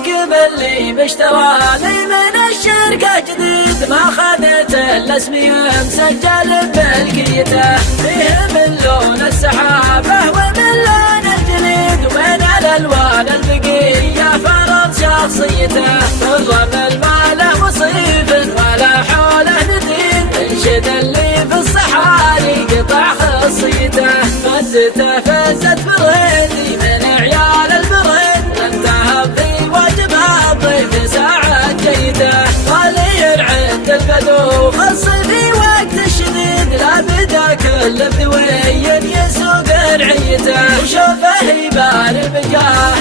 راكب اللي باشتراني من الشركة جديد، ما خذت الا اسمي مسجل بملكيته، فيه من لون السحابة ومن لون الجليد، ومن الالوان البقية فرض شخصيته، الرمل ما له وصيف ولا حوله نديد، انشد اللي في الصحاري قطع خصيته، فزته فزت بريدي من عيال البريد، انتهى في واجب الضيف ساعة جيته، خلي يرعد البدو خص في وقت الشديد، لا بدا كل بدوي يسوق رعيته، وشوفه يبان بجاه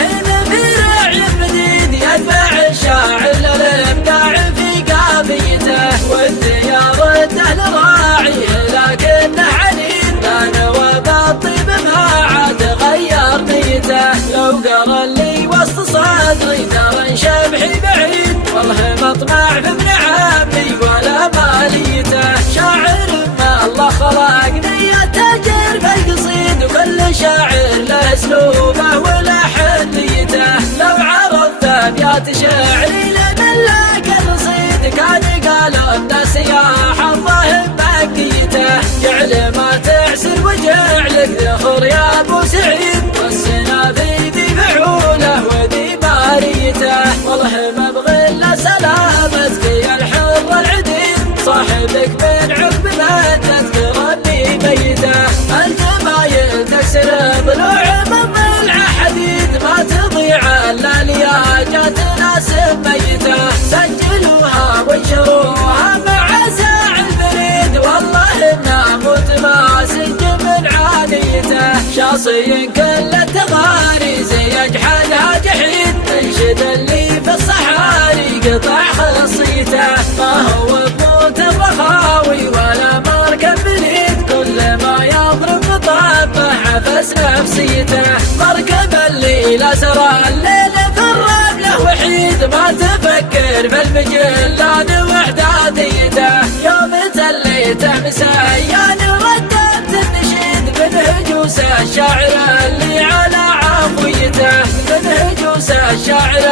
في رعي جديد، يدفع الشاعر للابداع في قافيته، والديار الدهل راعي لكنه عنيد، لا نوى بالطيب ما عاد غير نيته، لو قرا اللي وسط صدري ترى شبحي بعيد، والله مطمع في ابن عمي ولا ماليته، شاعر ما الله خلق نيته تاجر في القصيد، وكل شاعر له اسلوبه ولحن نيته، لو عرضت ابيات شعري لملك الرصيد، كان قالوا الناس يا حظه بقيته، جعل ما تعسر وجعلك ذخر يا ابو سعيد، والسنافي ذي فعوله وذي باريته، والله ما ابغي الا سلامتك يا الحر العديد، صاحبك من عقب ما تذكر اللي ميته، الجمايل تكسر ضلوع من ضلع حديد، ما تضيع الا لياجات ناس ميته، سجلوها وانشروها مع ساع البريد، والله الناموت ما سج من عانيته، شاصي كل التغاريز يجحدها جحيد، انشد اللي في الصحاري قطع خصيته، ما هو بموت الرخاوي ولا مركب بليد، كل ما يضرب طابه عفس نفسيته، مركب اللي لا سرى الليل في الرمله وحيد، ما تفكر في المجلان وحدانيته، يوم تليته مسيان ردت النشيد، من هجوس الشاعر اللي على عفويته، من هجوس الشاعر